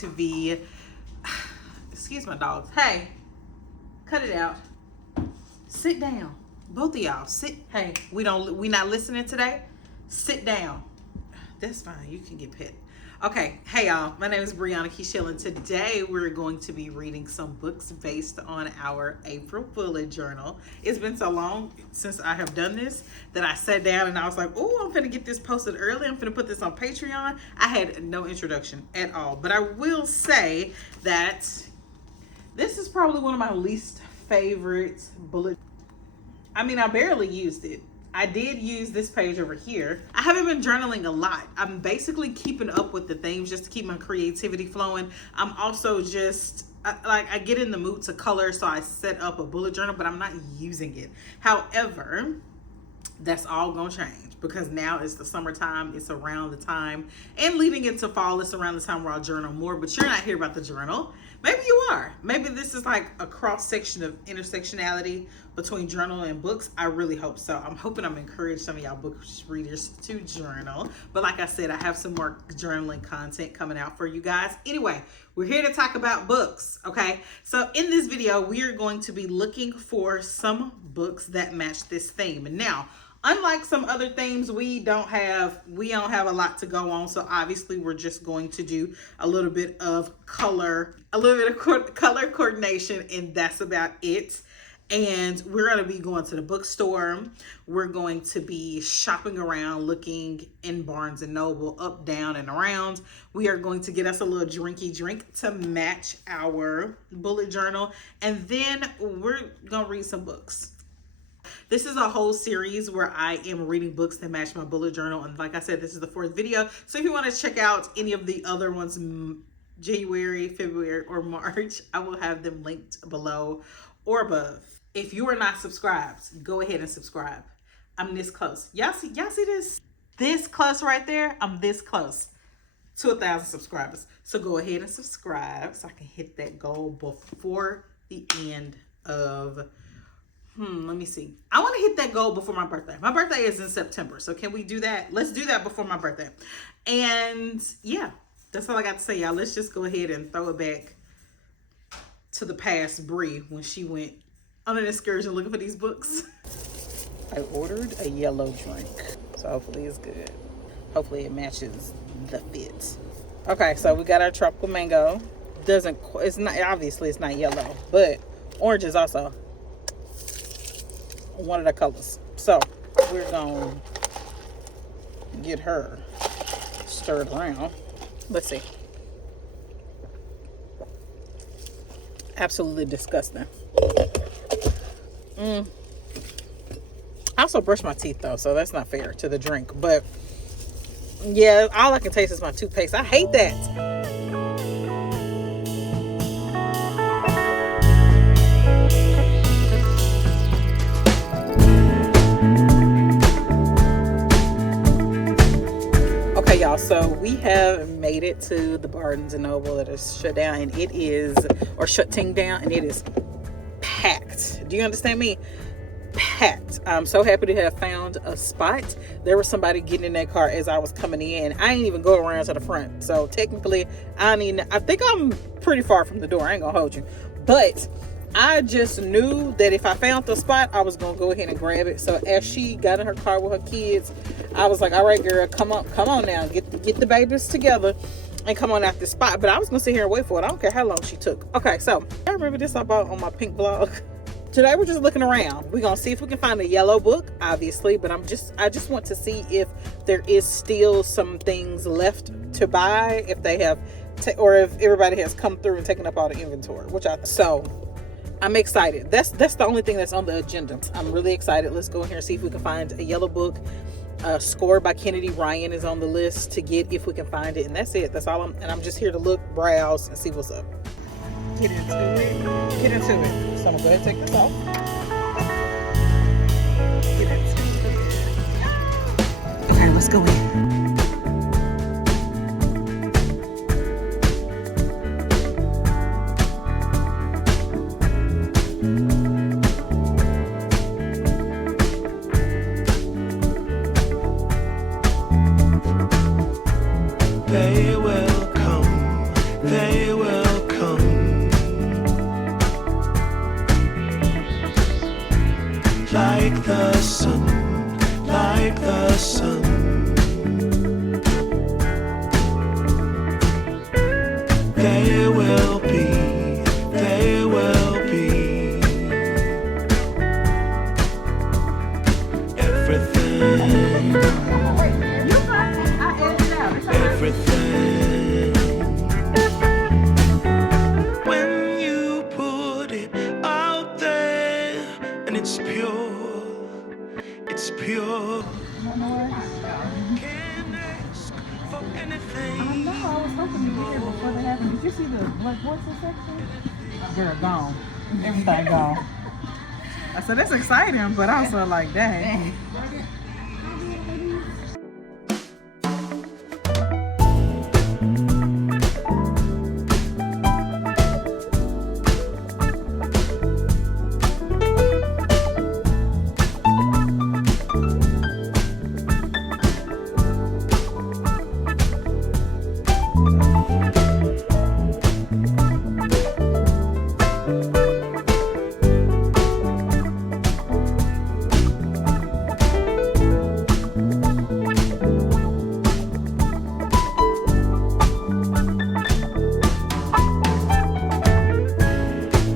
to be, excuse my dogs. Hey, cut it out. Sit down. Both of y'all, sit. Hey, we not listening today. Sit down. That's fine. You can get pet. Okay. Hey, y'all. My name is Kechelle, and today we're going to be reading some books based on our April bullet journal. It's been so long since I have done this that I sat down and I was like, oh, I'm going to get this posted early. I'm going to put this on Patreon. I had no introduction at all. But I will say that this is probably one of my least favorite bullet. I mean, I barely used it. I did use this page over here. I haven't been journaling a lot. I'm basically keeping up with the themes just to keep my creativity flowing. I'm also just, I get in the mood to color, so I set up a bullet journal, but I'm not using it. However, that's all gonna change because now it's the summertime. It's around the time, and leading into fall, it's around the time where I'll journal more, but you're not here about the journal. Maybe you are. Maybe this is like a cross section of intersectionality between journal and books. I really hope so. I'm hoping I'm encouraged some of y'all book readers to journal. But like I said, I have some more journaling content coming out for you guys. Anyway, we're here to talk about books, okay? So in this video, we are going to be looking for some books that match this theme. And now, unlike some other themes, we don't have a lot to go on. So obviously we're just going to do a little bit of color coordination, and that's about it. And we're going to be going to the bookstore. We're going to be shopping around, looking in Barnes and Noble, up, down, and around. We are going to get us a little drinky drink to match our bullet journal. And then we're going to read some books. This is a whole series where I am reading books that match my bullet journal. And like I said, this is the 4th video. So if you want to check out any of the other ones, January, February, or March, I will have them linked below or above. If you are not subscribed, go ahead and subscribe. I'm this close. Y'all see this? This close right there? I'm this close to 1,000 subscribers. So go ahead and subscribe so I can hit that goal before the end of... let me see. I want to hit that goal before my birthday. My birthday is in September. So can we do that? Let's do that before my birthday. And yeah, that's all I got to say, y'all. Let's just go ahead and throw it back to the past Bree when she went on an excursion looking for these books. I ordered a yellow drink. So hopefully it's good. Hopefully it matches the fit. Okay, so we got our tropical mango. It's not, obviously it's not yellow, but orange is also one of the colors. So we're gonna get her stirred around. Let's see. Absolutely disgusting. I also brush my teeth though, so that's not fair to the drink. But yeah, all I can taste is my toothpaste. I hate that. Y'all, so we have made it to the Barnes and Noble that is shut down, and it is, or shutting down, and it is packed. Do you understand me? Packed. I'm so happy to have found a spot. There was somebody getting in that car as I was coming in. I ain't even go around to the front, so technically I think I'm pretty far from the door. I ain't gonna hold you, but I just knew that if I found the spot, I was gonna go ahead and grab it. So as she got in her car with her kids, I was like, all right, girl, come on now, get the babies together and come on out this spot. But I was gonna sit here and wait for it. I don't care how long she took. Okay, so I remember this I bought on my pink vlog. Today we're just looking around. We're gonna see if we can find a yellow book, obviously, but I just want to see if there is still some things left to buy, if they have, or if everybody has come through and taken up all the inventory, I'm excited. That's the only thing that's on the agenda. I'm really excited. Let's go in here and see if we can find a yellow book. Score by Kennedy Ryan is on the list to get if we can find it. And that's it. That's all I'm just here to look, browse, and see what's up. Get into it. So I'm going to go ahead and take this off. Get into it. Okay, let's go in. They will come. They like the sun, like the sun. There will be, there will be everything, everything. When you put it out there and it's pure, it's pure. Can't ask for anything. I know, I was hoping to get here before they happened. Did you see the Black Voices section? Girl, gone. Everything gone. I said, that's exciting, but also like, dang.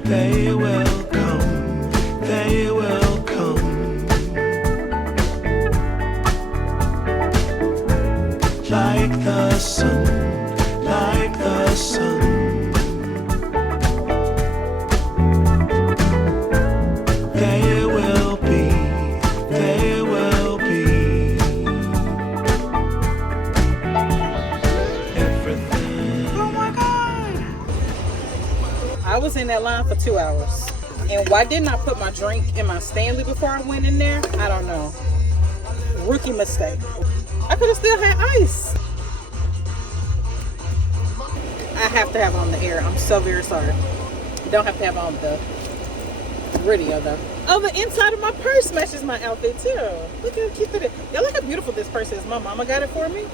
They will come, they will come. Like the sun, like the sun. There will be, there will be everything. Oh my God. I was in that line for 2 hours. And why didn't I put my drink in my Stanley before I went in there? I don't know. Rookie mistake. I could have still had ice. I have to have on the air. I'm so very sorry. You don't have to have on the radio though. Oh, the inside of my purse matches my outfit too. Look how cute that is. Y'all look how beautiful this purse is. My mama got it for me.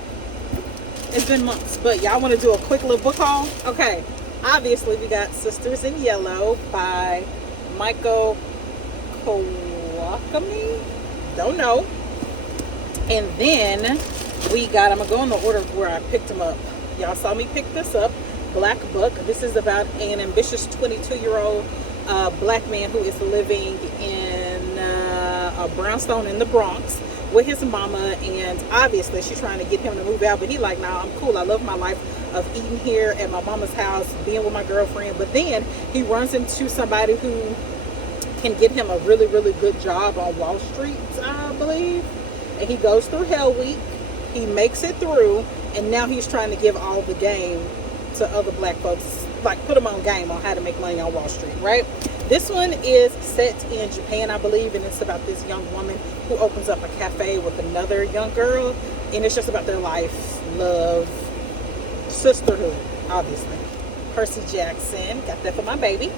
It's been months, but y'all want to do a quick little book haul? Okay. Obviously, we got Sisters in Yellow by Michael Kawakami. Don't know. And then we got, I'm going to go in the order of where I picked them up. Y'all saw me pick this up. Black Book. This is about an ambitious 22-year-old black man who is living in a brownstone in the Bronx with his mama, and obviously she's trying to get him to move out, but he like, nah, I'm cool. I love my life of eating here at my mama's house, being with my girlfriend. But then he runs into somebody who can get him a really, really good job on Wall Street, I believe. And he goes through Hell Week. He makes it through, and now he's trying to give all the game to other black folks, like put them on game on how to make money on Wall Street, right? This one is set in Japan, I believe, and it's about this young woman who opens up a cafe with another young girl, and it's just about their life, love, sisterhood, obviously. Percy Jackson, got that for my baby.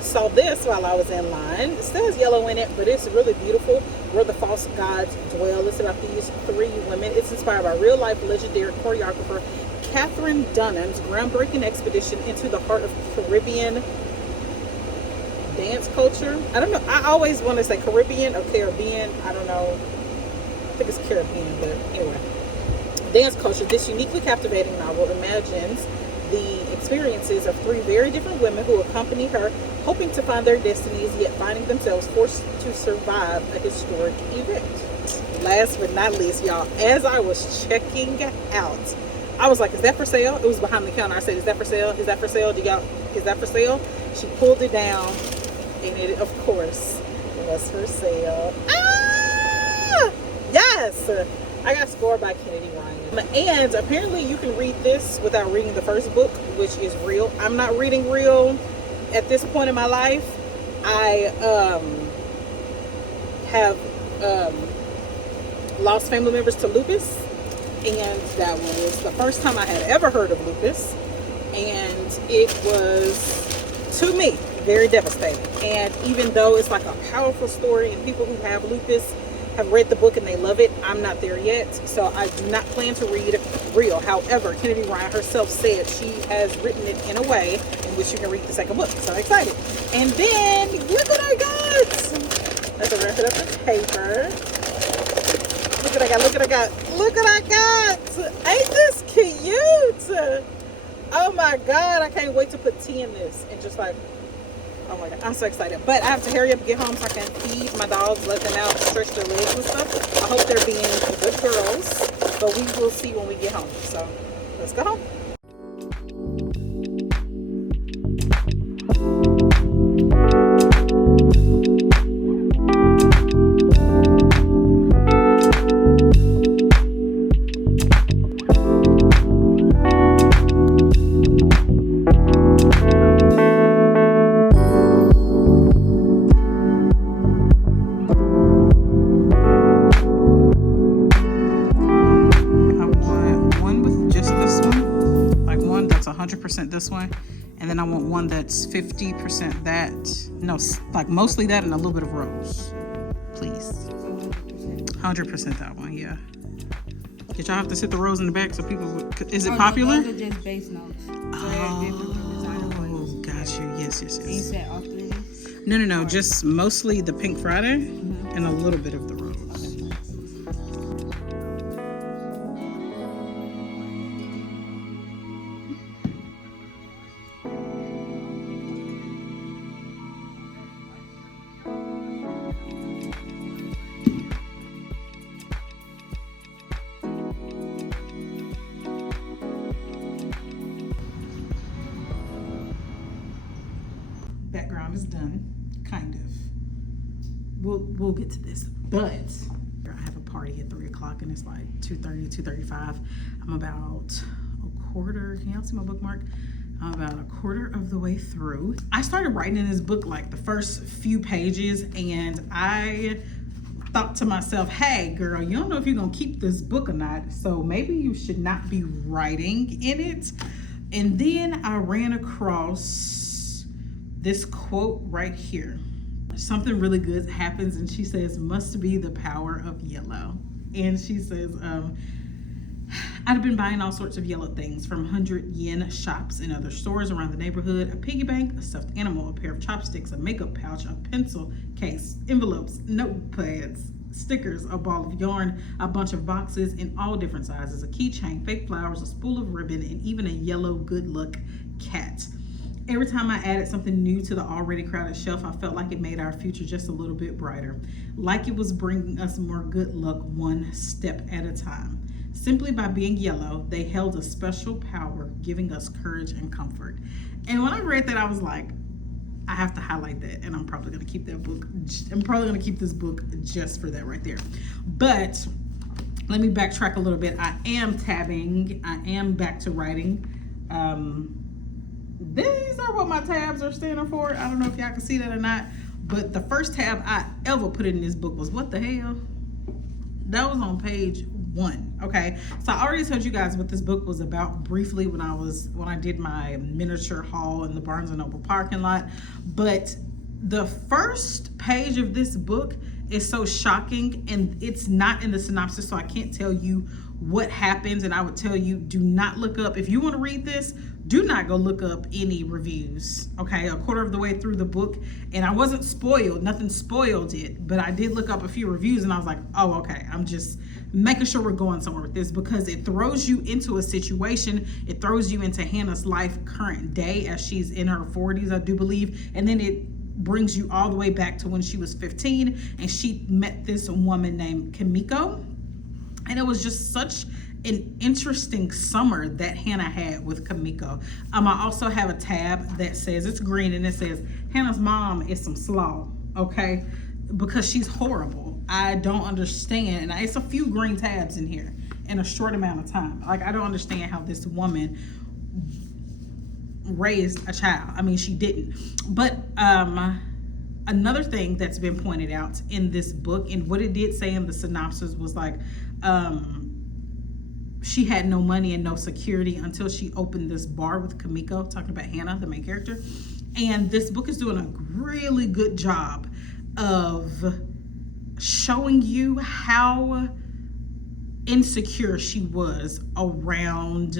Saw this while I was in line. It still has yellow in it, but it's really beautiful. Where the False Gods Dwell. It's about these 3 women. It's inspired by real-life legendary choreographer Catherine Dunham's groundbreaking expedition into the heart of Caribbean dance culture. I don't know. I always want to say Caribbean or Caribbean. I don't know. I think it's Caribbean, but anyway. Dance culture. This uniquely captivating novel imagines the experiences of 3 very different women who accompany her, hoping to find their destinies, yet finding themselves forced to survive a historic event. Last but not least, y'all, as I was checking out, I was like, is that for sale? It was behind the counter. I said, is that for sale? Is that for sale? Is that for sale? She pulled it down, and it, of course, was for sale. Ah! Yes! I got Scored by Kennedy Ryan. And apparently you can read this without reading the first book, which is Real. I'm not reading Real at this point in my life. I have lost family members to lupus, and that was the first time I had ever heard of lupus, and it was, to me, very devastating. And even though it's like a powerful story and people who have lupus have read the book and they love it, I'm not there yet, so I do not plan to read Real. However, Kennedy Ryan herself said she has written it in a way in which you can read the second book, so I'm excited. And then look what I got. Let's wrap it up in paper. Look what I got, look what I got, look what I got! Ain't this cute? Oh my God, I can't wait to put tea in this and just like, oh my God, I'm so excited. But I have to hurry up and get home so I can feed my dogs, let them out, stretch their legs and stuff. I hope they're being good girls, but we will see when we get home. So let's go home. This one, and then I want one that's 50% that, no, like mostly that and a little bit of rose, please. 100% that one, yeah. Did y'all have to sit the rose in the back so people would, is it popular? Those are just base notes. Oh, got you. Yes. And you said all three? No, just mostly the Pink Friday and a little bit of the rose. Background is done, kind of. We'll get to this, but I have a party at 3 o'clock and it's like 2:30, 2:35. I'm about a quarter. Can y'all see my bookmark? I'm about a quarter of the way through. I started writing in this book like the first few pages, and I thought to myself, hey girl, you don't know if you're gonna keep this book or not, so maybe you should not be writing in it. And then I ran across this quote right here. Something really good happens and she says, must be the power of yellow. And she says, I'd been buying all sorts of yellow things, from 100 yen shops and other stores around the neighborhood, a piggy bank, a stuffed animal, a pair of chopsticks, a makeup pouch, a pencil case, envelopes, notepads, stickers, a ball of yarn, a bunch of boxes in all different sizes, a keychain, fake flowers, a spool of ribbon, and even a yellow good luck cat. Every time I added something new to the already crowded shelf, I felt like it made our future just a little bit brighter, like it was bringing us more good luck one step at a time. Simply by being yellow, they held a special power, giving us courage and comfort. And when I read that, I was like, I have to highlight that, and I'm probably gonna keep that book. I'm probably gonna keep this book just for that right there. But let me backtrack a little bit. I am tabbing. I am back to writing. These are what my tabs are standing for. I don't know if y'all can see that or not, but the first tab I ever put in this book was what the hell? That was on page 1. Okay, so I already told you guys what this book was about briefly when I did my miniature haul in the Barnes & Noble parking lot. But the first page of this book is so shocking, and it's not in the synopsis, so I can't tell you what happens. And I would tell you, do not look up, if you want to read this, do not go look up any reviews. Okay, a quarter of the way through the book, and I wasn't spoiled, nothing spoiled it, but I did look up a few reviews and I was like, oh, okay, I'm just making sure we're going somewhere with this, because it throws you into a situation. It throws you into Hannah's life current day, as she's in her 40s, I do believe, and then it brings you all the way back to when she was 15 and she met this woman named Kimiko. And it was just such an interesting summer that Hannah had with Kimiko. I also have a tab that says, it's green, and it says, Hannah's mom is some slaw, okay? Because she's horrible. I don't understand. And it's a few green tabs in here in a short amount of time. Like, I don't understand how this woman raised a child. I mean, she didn't. But another thing that's been pointed out in this book, and what it did say in the synopsis, was like, she had no money and no security until she opened this bar with Kimiko, talking about Hannah, the main character. And this book is doing a really good job of showing you how insecure she was around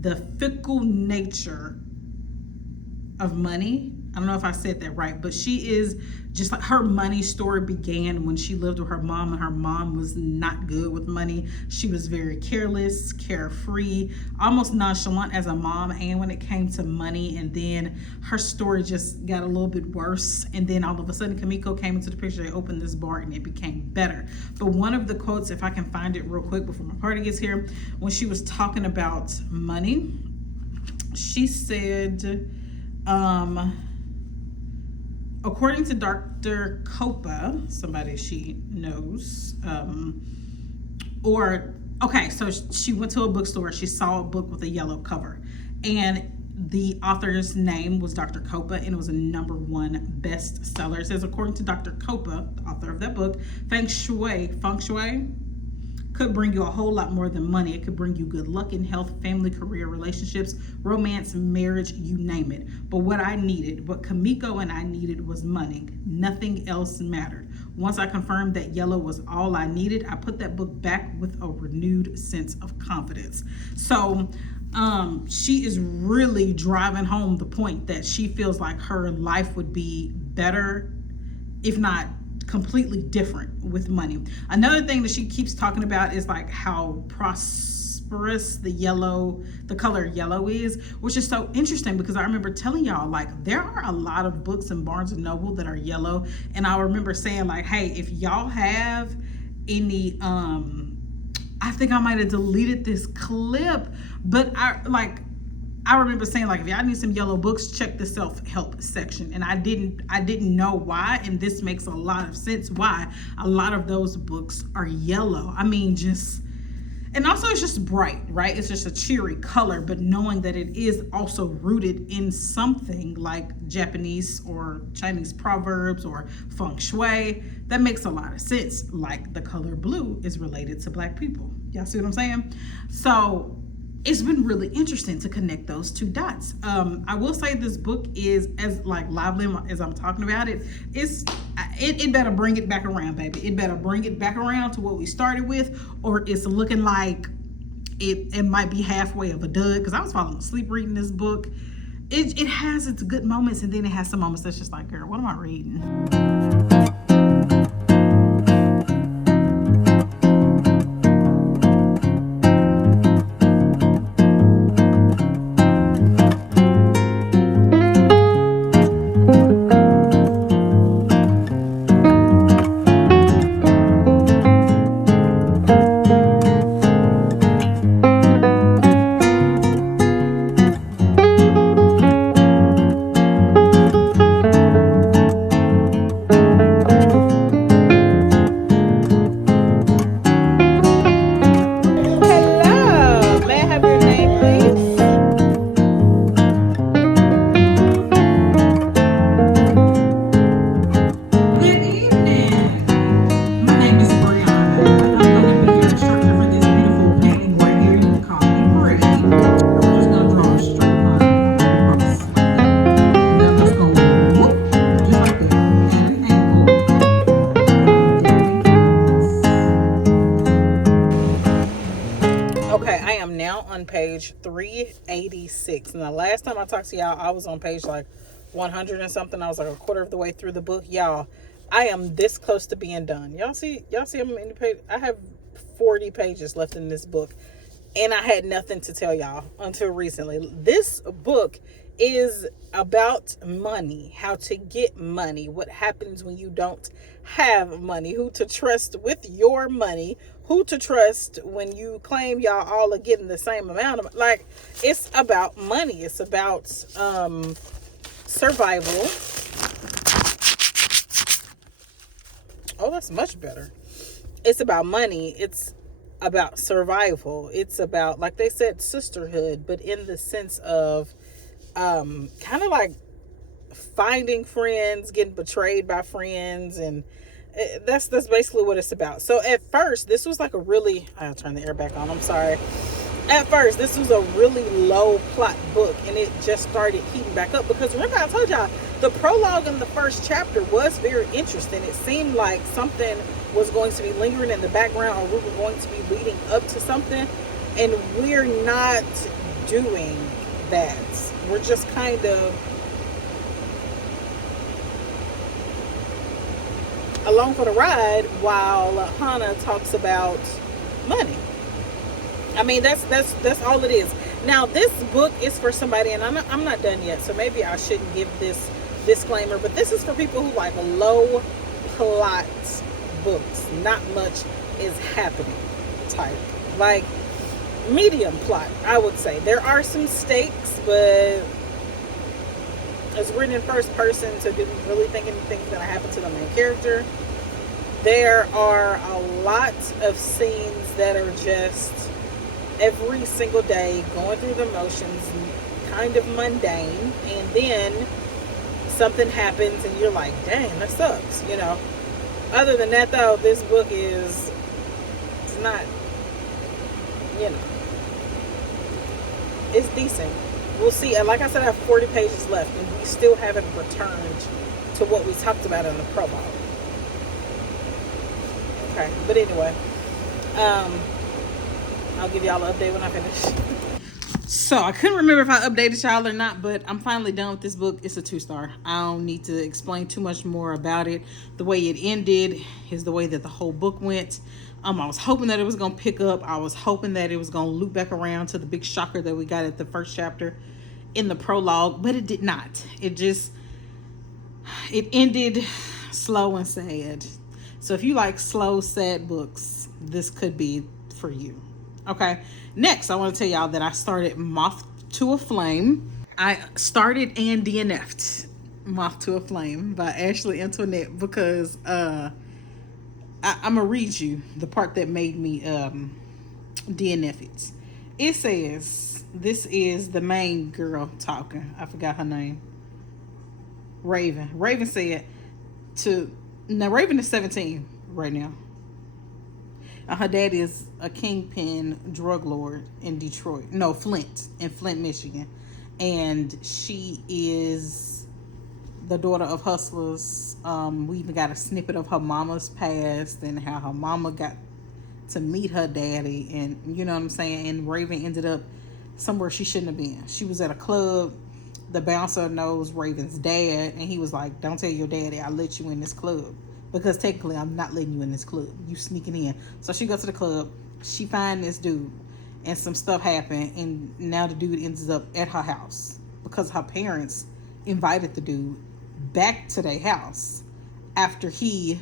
the fickle nature of money I don't know if I said that right, but she is just like, her money story began when she lived with her mom, and her mom was not good with money. She was very careless, carefree, almost nonchalant as a mom, and when it came to money. And then her story just got a little bit worse, and then all of a sudden Kimiko came into the picture. They opened this bar and it became better. But one of the quotes, if I can find it real quick before my party gets here, when she was talking about money, she said, according to Dr. Copa, somebody she knows, so she went to a bookstore. She saw a book with a yellow cover, and the author's name was Dr. Copa, and it was a #1 bestseller. It says, according to Dr. Copa, the author of that book, feng shui could bring you a whole lot more than money. It could bring you good luck in health, family, career, relationships, romance, marriage, you name it. But what Kimiko and I needed was money. Nothing else mattered. Once I confirmed that yellow was all I needed, I put that book back with a renewed sense of confidence. So she is really driving home the point that she feels like her life would be better, if not completely different, with money. Another thing that she keeps talking about is like how prosperous the color yellow is, which is so interesting because I remember telling y'all, like, there are a lot of books in Barnes and Noble that are yellow, and I remember saying, like, hey, if y'all have any I think I might have deleted this clip, but I remember saying, like, if y'all need some yellow books, check the self-help section. And I didn't know why, and this makes a lot of sense why a lot of those books are yellow. I mean, and also it's just bright, right? It's just a cheery color, but knowing that it is also rooted in something like Japanese or Chinese proverbs or feng shui, that makes a lot of sense. Like the color blue is related to Black people. Y'all see what I'm saying? So it's been really interesting to connect those two dots. I will say this book is as like lively as I'm talking about it. It better bring it back around, baby. It better bring it back around to what we started with, or it's looking like it might be halfway of a dud, because I was falling asleep reading this book. It has its good moments, and then it has some moments that's just like, girl, what am I reading? Page 386, and the last time I talked to y'all, I was on page like 100 and something. I was like a quarter of the way through the book. Y'all, I am this close to being done. Y'all see I'm in the page. I have 40 pages left in this book, and I had nothing to tell y'all until recently. This book is about money, how to get money, what happens when you don't have money, who to trust with your money, who to trust when you claim y'all all are getting the same amount of, like, it's about money. It's about survival. Oh, that's much better. It's about money. It's about survival. It's about, like they said, sisterhood, but in the sense of kind of like finding friends, getting betrayed by friends, and that's basically what it's about. So at first, this was like I'll turn the air back on, I'm sorry. At first, this was a really low plot book, and it just started heating back up, because remember I told y'all the prologue in the first chapter was very interesting. It seemed like something was going to be lingering in the background, or we were going to be leading up to something, and we're not doing that. We're just kind of along for the ride while Hannah talks about money. I mean, that's all it is. Now, this book is for somebody, and I'm not done yet, so maybe I shouldn't give this disclaimer, but this is for people who like low plot books. Not much is happening type. Like, medium plot, I would say. There are some stakes, but it's written in first person, so didn't really think anything's going to happen to the main character. There are a lot of scenes that are just every single day going through the motions, kind of mundane, and then something happens and you're like, dang, that sucks, you know. Other than that, though, this book is, it's not, you know, it's decent. We'll see. And like I said, I have 40 pages left, and we still haven't returned to what we talked about in the prologue. Okay, but anyway, I'll give y'all an update when I finish. So I couldn't remember if I updated y'all or not, but I'm finally done with this book. It's a 2-star. I don't need to explain too much more about it. The way it ended is the way that the whole book went. I was hoping that it was gonna pick up. I was hoping that it was gonna loop back around to the big shocker that we got at the first chapter in the prologue, but it did not. It ended slow and sad. So if you like slow, sad books, this could be for you. Okay, next I want to tell y'all that I started Moth to a Flame. I started and DNF'd Moth to a Flame by Ashley Antoinette because I'm gonna read you the part that made me DNF it. It says, this is the main girl talking. I forgot her name. Raven. Raven said now Raven is 17 right now. Her dad is a kingpin drug lord in Detroit. No, Flint, in Flint, Michigan. And she is the daughter of hustlers. We even got a snippet of her mama's past and how her mama got to meet her daddy. And you know what I'm saying? And Raven ended up somewhere she shouldn't have been. She was at a club. The bouncer knows Raven's dad. And he was like, don't tell your daddy I let you in this club. Because technically, I'm not letting you in this club. You sneaking in. So she goes to the club. She finds this dude. And some stuff happened. And now the dude ends up at her house. Because her parents invited the dude back to their house. After he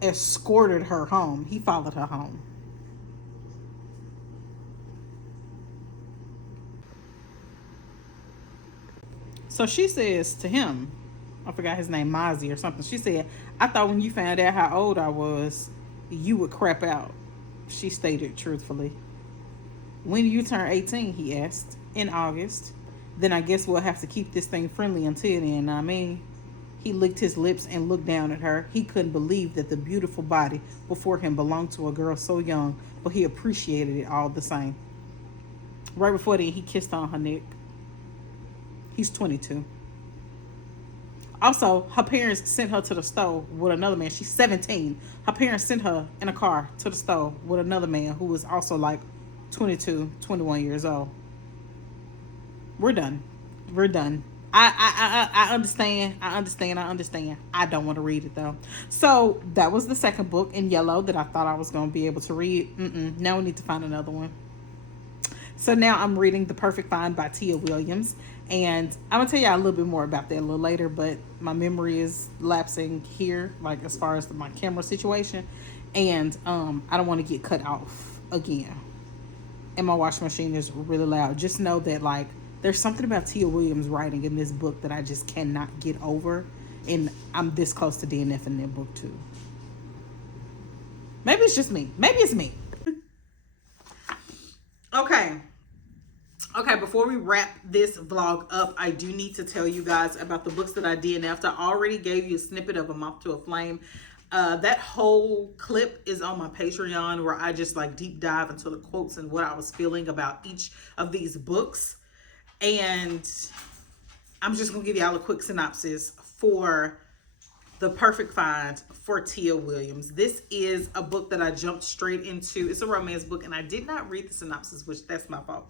escorted her home. He followed her home. So she says to him, I forgot his name, Mozzie or something. She said, I thought when you found out how old I was, you would crap out. She stated truthfully. When do you turn 18? He asked. In August. Then I guess we'll have to keep this thing friendly until then. I mean, he licked his lips and looked down at her. He couldn't believe that the beautiful body before him belonged to a girl so young, but he appreciated it all the same. Right before then, he kissed on her neck. He's 22. Also, her parents sent her to the store with another man. She's 17. Her parents sent her in a car to the store with another man who was also like 22, 21 years old. We're done. We're done. I understand. I understand. I don't want to read it though. So that was the second book in yellow that I thought I was going to be able to read. Now we need to find another one. So now I'm reading The Perfect Find by Tia Williams. And I'm going to tell you a little bit more about that a little later. But my memory is lapsing here, like as far as my camera situation. And I don't want to get cut off again. And my washing machine is really loud. Just know that like there's something about Tia Williams writing in this book that I just cannot get over. And I'm this close to DNFing that book too. Maybe it's just me. Maybe it's me. Okay, before we wrap this vlog up, I do need to tell you guys about the books that I DNF'd. I already gave you a snippet of A Moth to a Flame. That whole clip is on my Patreon where I just like deep dive into the quotes and what I was feeling about each of these books. And I'm just going to give y'all a quick synopsis for The Perfect Find for Tia Williams. This is a book that I jumped straight into. It's a romance book and I did not read the synopsis, which that's my fault.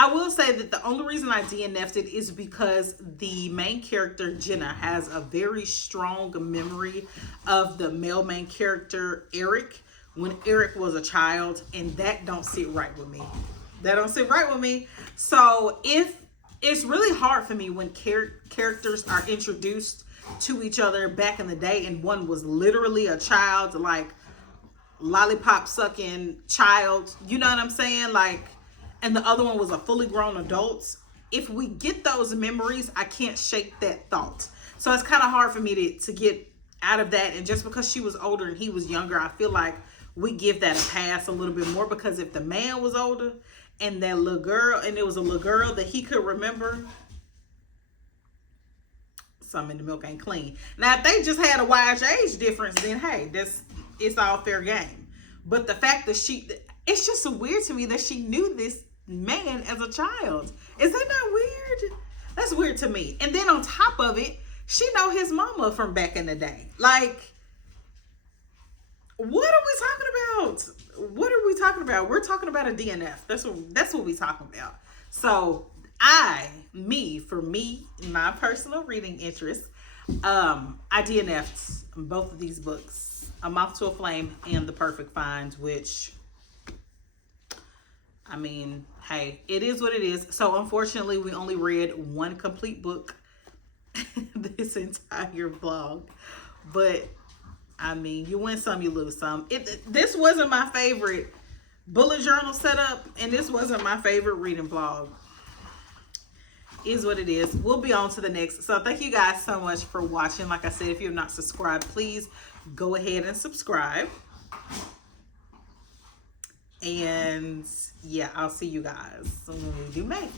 I will say that the only reason I DNF'd it is because the main character, Jenna, has a very strong memory of the male main character, Eric, when Eric was a child, and that don't sit right with me. That don't sit right with me. So if it's really hard for me when characters are introduced to each other back in the day, and one was literally a child, like lollipop sucking child, you know what I'm saying? Like, and the other one was a fully grown adult. If we get those memories, I can't shake that thought. So it's kind of hard for me to get out of that. And just because she was older and he was younger, I feel like we give that a pass a little bit more, because if the man was older and that little girl, and it was a little girl that he could remember, something in the milk ain't clean. Now, if they just had a wide age difference, then hey, it's all fair game. But the fact that it's just so weird to me that she knew this man as a child. Is that not weird? That's weird to me. And then on top of it, she know his mama from back in the day. Like, what are we talking about? What are we talking about? We're talking about a DNF. That's what we talking about. So for me, my personal reading interest, I DNF'd both of these books, A Moth to a Flame and The Perfect Find, which, I mean, hey, it is what it is. So unfortunately, we only read one complete book this entire vlog. But I mean, you win some, you lose some. This wasn't my favorite bullet journal setup, and this wasn't my favorite reading vlog. Is what it is. We'll be on to the next. So thank you guys so much for watching. Like I said, if you're not subscribed, please go ahead and subscribe. And yeah, I'll see you guys when we do May.